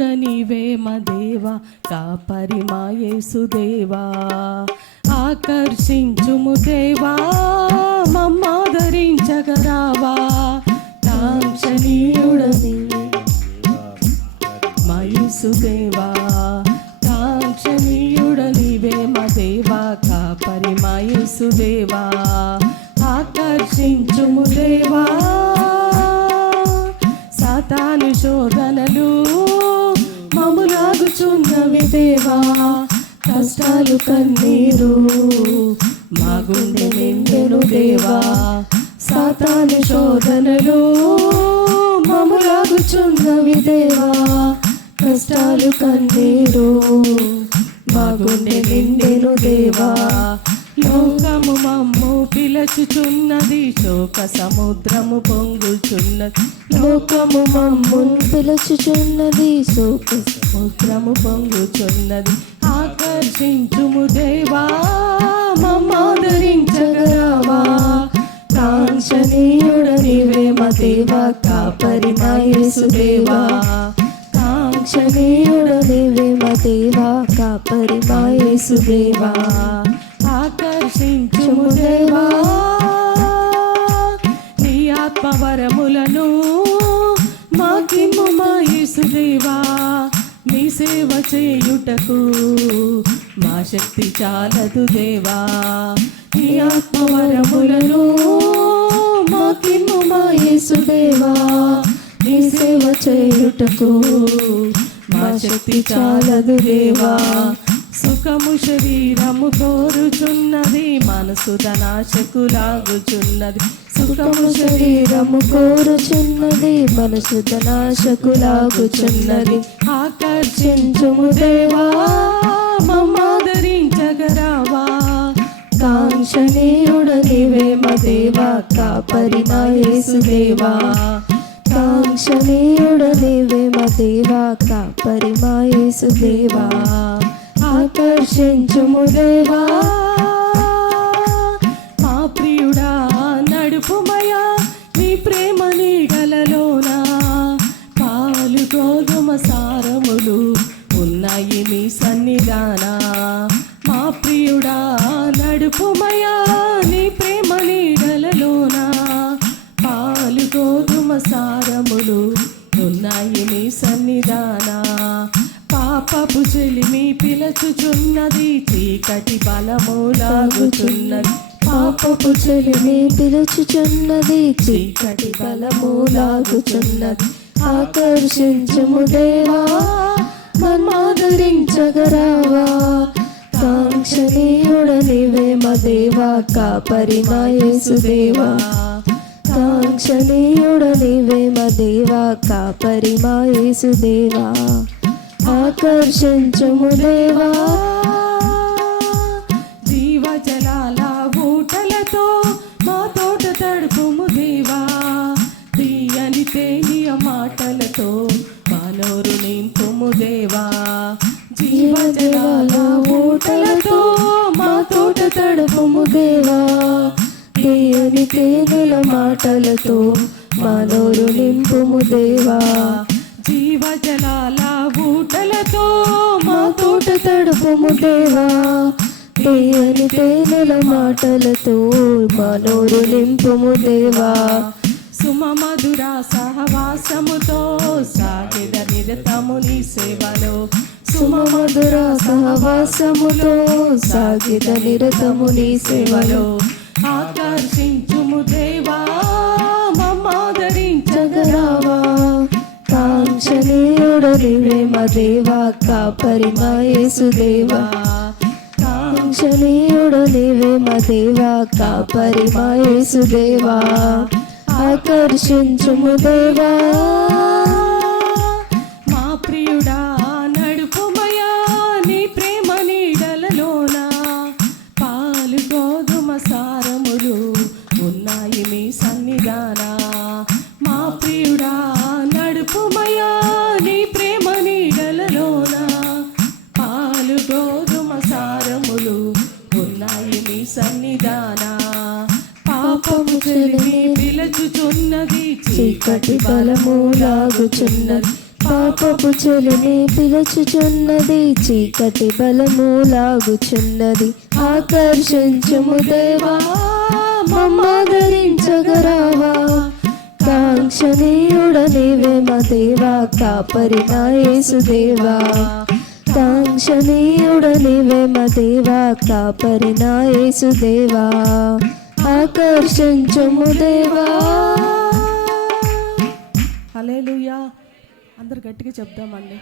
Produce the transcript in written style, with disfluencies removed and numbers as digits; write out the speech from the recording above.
నీవే మా దేవా కాపరి మా యేసుదేవా ఆకర్షించుము దేవా మమ్మాదరించగరావా కాంక్షణీయుడని మా యేసుదేవా కాంక్షణీయుడనివే మా దేవా కాపరి మా యేసుదేవా ఆకర్షించుము దేవా సాతాను శోధనలు మములాగుచున్నవి దేవా కష్టాలు కన్నీరు మా గుండె నిండెను దేవా సాతాను శోధనలు మములాగుచున్నవి దేవా కష్టాలు కన్నీరు మా గుండె నిండెను దేవా లోకము మమ్ము పిలచుచున్నది శోక సముద్రము పొంగుచున్నది లోకము మమ్ము పిలచుచున్నది శోక సముద్రము పొంగుచున్నది ఆకర్షించుము దేవా మమ్మాదరించగరావా కాంక్షణీయుడనివే మా దేవా కాపరి మా యేసుదేవా కాంక్షణీయుడనివే మా దేవా కాపరి మా యేసుదేవా ఆకర్షించుము దేవా నీ ఆత్మవరములను మాకిమ్ము మా యేసుదేవా నీ సేవ చేయుటకు మా శక్తి చాలదు దేవా నీ ఆత్మవరములను మాకిమ్ము మా యేసుదేవా నీ సేవ చేయుటకు మా శక్తి చాలదు దేవా సుఖము శరీరము కోరుచున్నది మనసు ధనాశకు లాగుచున్నది సుఖము శరీరము కోరుచున్నది మనసు ధనాశకు లాగుచున్నది ఆకర్షించుము దేవా మమ్మాదరించగరావా కాంక్షణీయుడనివే మా దేవా కాపరి మా యేసుదేవా కాంక్షణీయుడనివే మా దేవా కాపరి మా యేసుదేవా ఆకర్షించుము దేవా మా ప్రియుడా నడుపుమయా నీ ప్రేమ నీడలలోన పాలు గోధుమ సారములు ఉన్నాయి నీ సన్నిధాన మా ప్రియుడా నడుపుమయా నీ ప్రేమ నీడలలోన పాలు గోధుమ సారములు ఉన్నాయి నీ సన్నిధాన పాపపు చెలిమి పిలచుచున్నది చీకటి బలము లాగుచున్నది పాపపు చెలిమి పిలుచుచున్నది చీకటి బలము లాగుచున్నది ఆకర్షించుము దేవా మమ్మాదరించగరావా కాంక్షణీయుడనివే మా దేవా కాపరి మా యేసుదేవా కాంక్షణీయుడనివే మా దేవా కాపరి మా యేసుదేవా ఆకర్షించుము దేవా జీవజలాల ఊటలతో మా తోట తడుపుము దేవా తీయని తేనియ మాటలతో మా నోరు నింపుము దేవా జీవజలాల ఊటలతో మా తోట తడుపుము దేవా తీయని తేనెల మాటలతో మా నోరు నింపుము దేవా జీవజలాల ఊటలతో మా తోట తడుపుము దేవా తీయని తేనెల మాటలతో మా నోరు నింపుము దేవా సుమమధుర సహవాసముతో సాగిద నిరతము నీ సేవలో సుమమధుర సహవాసముతో సాగిద నిరతము నీ సేవలో ఆకర్షించుము దేవా మమ్మాదరించగరావా కాంక్షణీయుడనివే మా దేవా కాపరి మా యేసుదేవా కాంక్షణీయుడనివే మా దేవా కాపరి మా యేసుదేవా ఆకర్షించుము దేవా మా ప్రియుడా నడుపుమయా నీ ప్రేమ నీడలలోన పాలు గోధుమ సారములు ఉన్నాయి నీ సన్నిధాన మా ప్రియుడా నడుపుమయా నీ ప్రేమ నీడలలోన పాలు గోధుమ సారములు ఉన్నాయి నీ సన్నిధాన పాపము చెలిమి పిలచుచున్నది చీకటి బలము లాగుచున్నది పాపపు చెలిని పిలుచుచున్నది, చీకటి బలము లాగుచున్నది. ఆకర్షించుము దేవా, మమ్మాదరించగరావా. కాంక్షణీయుడ నీవే మా దేవా, కాపరి నా యేసుదేవా. కాంక్షణీయుడ నీవే మా దేవా, కాపరి నా యేసుదేవా. ఆకర్షించుము దేవా. హల్లెలూయా. అందరు గట్టిగా చెప్దామండి.